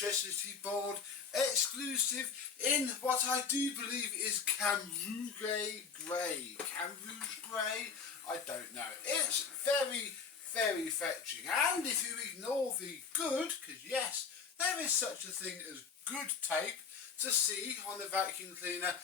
electricity board exclusive in what I do believe is Camouflage Grey. Camouflage Grey? I don't know. It's very, very fetching. And if you ignore the good, because yes, there is such a thing as good tape to see on the vacuum cleaner,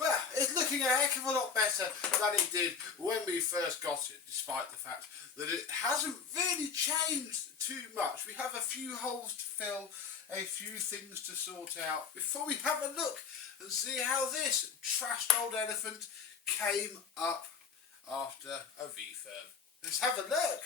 well, it's looking a heck of a lot better than it did when we first got it, despite the fact that it hasn't really changed too much. We have a few holes to fill, a few things to sort out before we have a look and see how this trashed old elephant came up after a refurb. Let's have a look.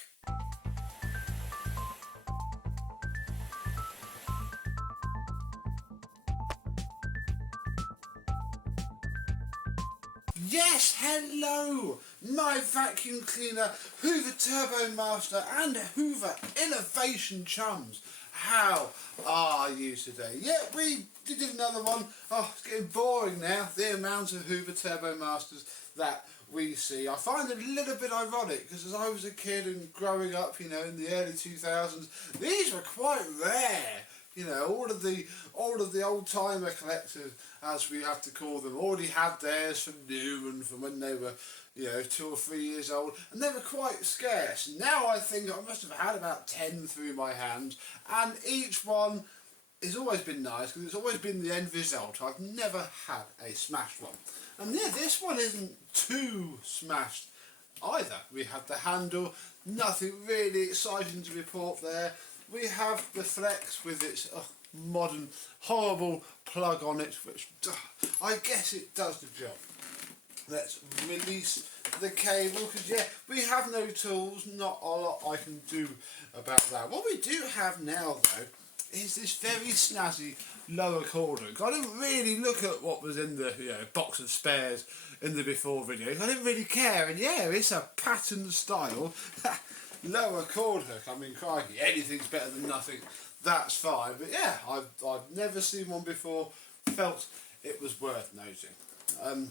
Yes, hello, my vacuum cleaner, Hoover Turbomaster and Hoover Innovation chums. How are you today? Yeah, we did another one. Oh, it's getting boring now, the amount of Hoover Turbomasters that we see. I find it a little bit ironic because as I was a kid and growing up, you know, in the early 2000s, these were quite rare. You know, all of the old timer collectors, as we have to call them, already had theirs from new and from when they were, you know, 2 or 3 years old, and they were quite scarce. Now I think I must have had about 10 through my hands, and each one has always been nice because it's always been the end result. I've never had a smashed one, and yeah, this one isn't too smashed either. We have the handle, nothing really exciting to report there. We have the Flex with its modern, horrible plug on it, which I guess it does the job. Let's release the cable, because yeah, we have no tools, not a lot I can do about that. What we do have now though, is this very snazzy lower corner. I didn't really look at what was in the box of spares in the before video. I didn't really care, and yeah, it's a pattern style lower cord hook. I mean, crikey, anything's better than nothing, that's fine. But yeah, I've never seen one before, felt it was worth noting.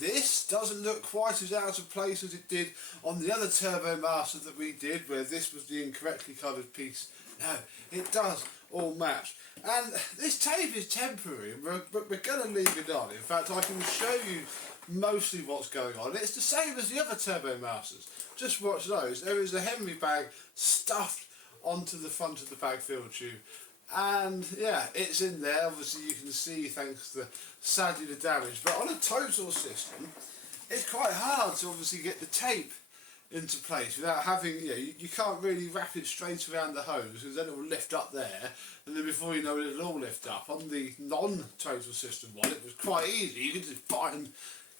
This doesn't look quite as out of place as it did on the other Turbomaster that we did, where this was the incorrectly coloured piece. No, it does all match. And this tape is temporary, but we're going to leave it on. In fact, I can show you mostly what's going on. It's the same as the other Turbomasters. Just watch those. There is a Henry bag stuffed onto the front of the bag fill tube, and yeah, it's in there. Obviously you can see, thanks to sadly the damage, but on a total system it's quite hard to obviously get the tape into place without having, you can't really wrap it straight around the hose, because then it will lift up there, and then before you know it, it'll all lift up. On the non-total system one, it was quite easy. You could just find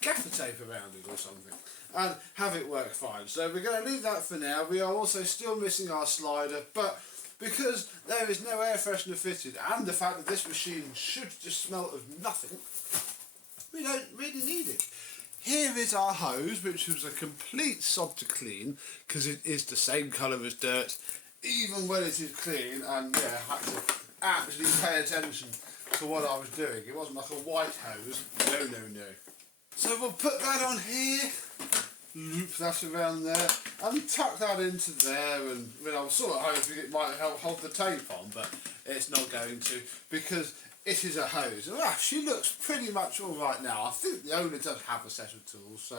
gaffer tape around it or something and have it work fine. So we're going to leave that for now. We are also still missing our slider, but because there is no air freshener fitted, and the fact that this machine should just smell of nothing, we don't really need it. Here is our hose, which was a complete sod to clean, because it is the same colour as dirt, even when it is clean, and yeah, I had to actually pay attention to what I was doing. It wasn't like a white hose, no. So we'll put that on here, loop that around there, and tuck that into there, and I was sort of hoping it might help hold the tape on, but it's not going to, because it is a hose. Ah, she looks pretty much alright now. I think the owner does have a set of tools, so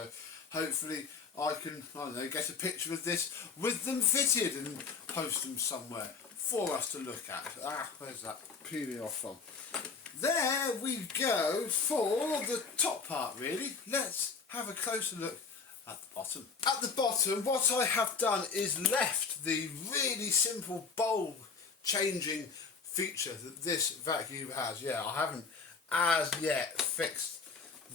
hopefully I can, get a picture of this with them fitted and post them somewhere for us to look at. Ah, where's that peeling off from? There we go for the top part, really. Let's have a closer look at the bottom. At the bottom, what I have done is left the really simple bowl changing feature that this vacuum has. Yeah, I haven't as yet fixed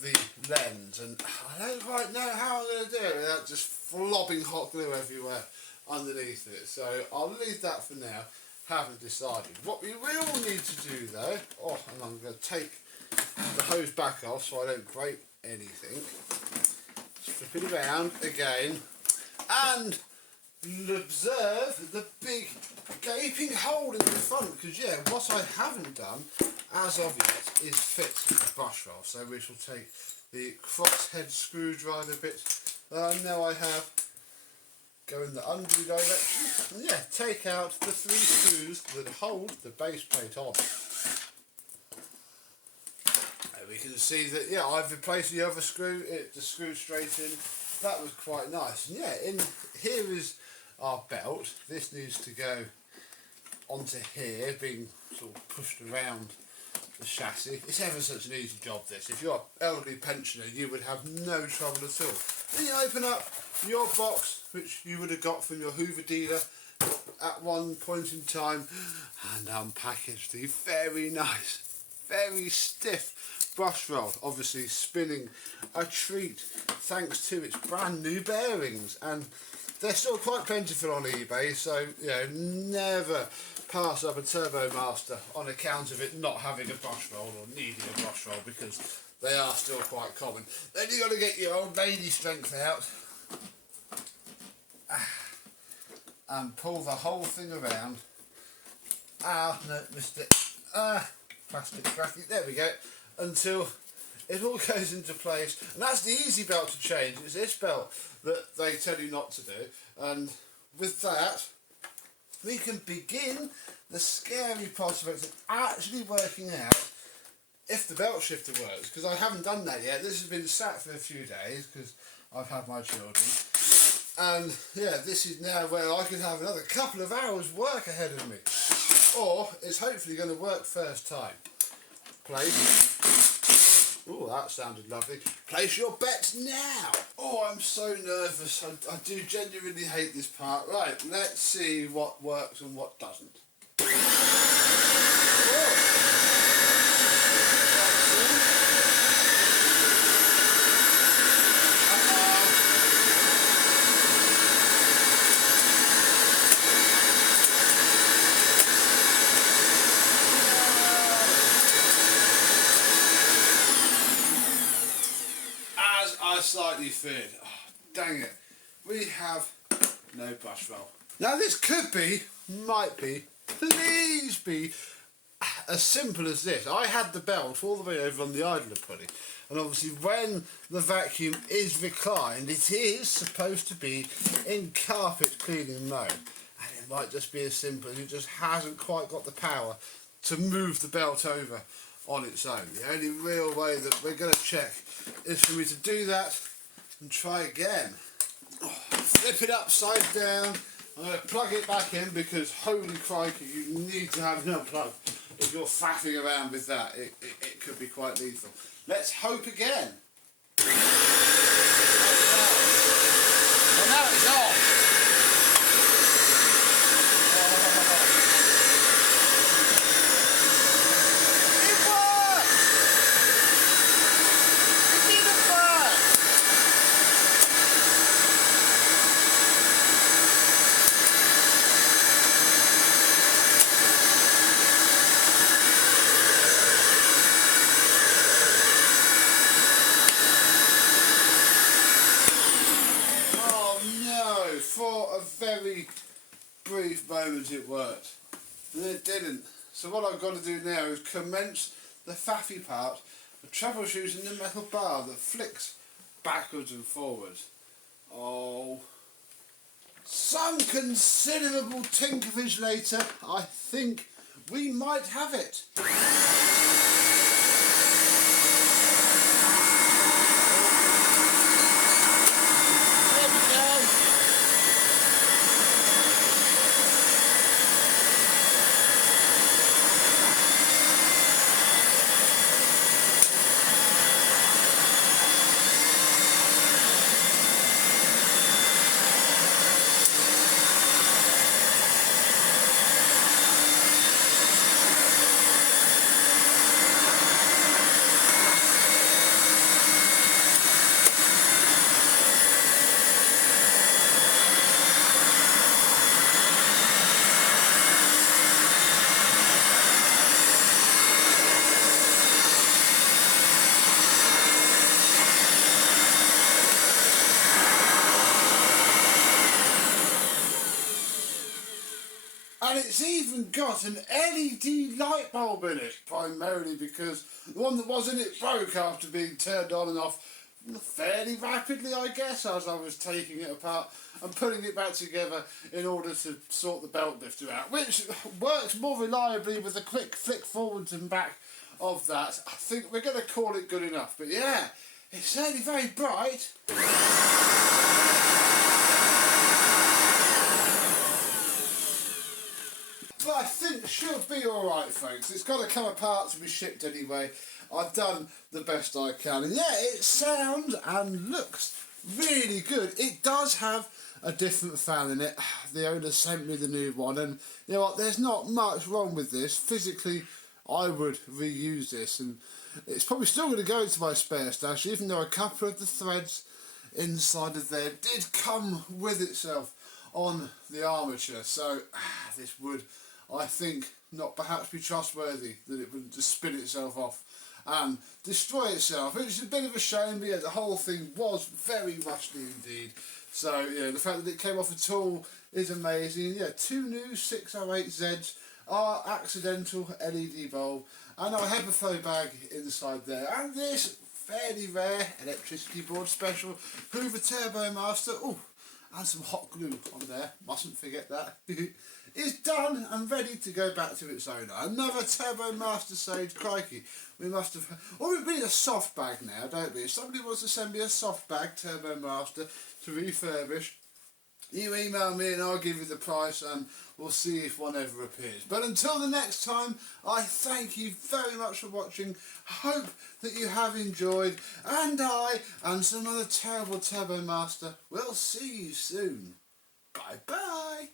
the lens, and I don't quite know how I'm going to do it without just flobbing hot glue everywhere underneath it. So I'll leave that for now. Haven't decided. What we will need to do though, and I'm going to take the hose back off so I don't break anything. Flip it around again and observe the big gaping hole in the front, because yeah, what I haven't done as of yet is fit the brush roll. So we shall take the crosshead screwdriver bit that I know I have, go in the undo direction, and yeah, take out the 3 screws that hold the base plate on. And we can see that, yeah, I've replaced the other screw, the screw straight in. That was quite nice. And yeah, here is our belt. This needs to go onto here, being sort of pushed around the chassis. It's ever such an easy job, this. If you're an elderly pensioner, you would have no trouble at all. Then you open up your box, which you would have got from your Hoover dealer at one point in time, and unpackage the very nice, very stiff brush roll, obviously spinning a treat thanks to its brand new bearings, and they're still quite plentiful on eBay, so you know, never pass up a Turbomaster on account of it not having a brush roll or needing a brush roll, because they are still quite common. Then you've got to get your old lady strength out and pull the whole thing around. No, missed it. Plastic bracket, there we go, until it all goes into place. And that's the easy belt to change. It's this belt that they tell you not to do, and with that we can begin the scary prospect of actually working out if the belt shifter works, because I haven't done that yet. This has been sat for a few days because I've had my children, and yeah, this is now where I could have another couple of hours work ahead of me, or it's hopefully going to work first time. Place. Oh, that sounded lovely. Place your bets now. Oh, I'm so nervous. I do genuinely hate this part. Right, let's see what works and what doesn't. Slightly feared. Oh, dang it. We have no brush roll. Now this could be, might be, please be as simple as this. I had the belt all the way over on the idler pulley, and obviously when the vacuum is reclined, it is supposed to be in carpet cleaning mode, and it might just be as simple as it just hasn't quite got the power to move the belt over on its own. The only real way that we're going to check is for me to do that and try again. Flip it upside down. I'm going to plug it back in, because holy crikey, you need to have no plug. If you're faffing around with that, it could be quite lethal. Let's hope again. Well, now it's off. For a very brief moment it worked, and it didn't. So what I've got to do now is commence the faffy part of troubleshooting the metal bar that flicks backwards and forwards. Oh, some considerable tinkerage later, I think we might have it. And it's even got an LED light bulb in it, primarily because the one that was in it broke after being turned on and off fairly rapidly, I guess, as I was taking it apart. and putting it back together in order to sort the belt lifter out, which works more reliably with a quick flick forwards and back of that. I think we're going to call it good enough. But yeah, it's certainly very bright. But I think it should be alright, folks. It's got to come apart to be shipped anyway. I've done the best I can. And yeah, it sounds and looks really good. It does have a different fan in it. The owner sent me the new one, and you know what, there's not much wrong with this. Physically, I would reuse this, and it's probably still going to go into my spare stash, even though a couple of the threads inside of there did come with itself on the armature. So this would, I think, not perhaps be trustworthy, that it would just spin itself off and destroy itself, which is a bit of a shame. But yeah, the whole thing was very rusty indeed. So yeah, the fact that it came off at all is amazing. Yeah, two new 608Zs, our accidental LED bulb, and our HEPA bag inside there, and this fairly rare electricity board special Hoover Turbomaster. Oh, and some hot glue on there, mustn't forget that. Is done and ready to go back to its owner. Another Turbomaster Sage, crikey. We must have, or we need a soft bag now, don't we? If somebody wants to send me a soft bag Turbomaster to refurbish, you email me and I'll give you the price, and we'll see if one ever appears. But until the next time, I thank you very much for watching. Hope that you have enjoyed, and I and some other terrible Turbomaster will see you soon. Bye bye.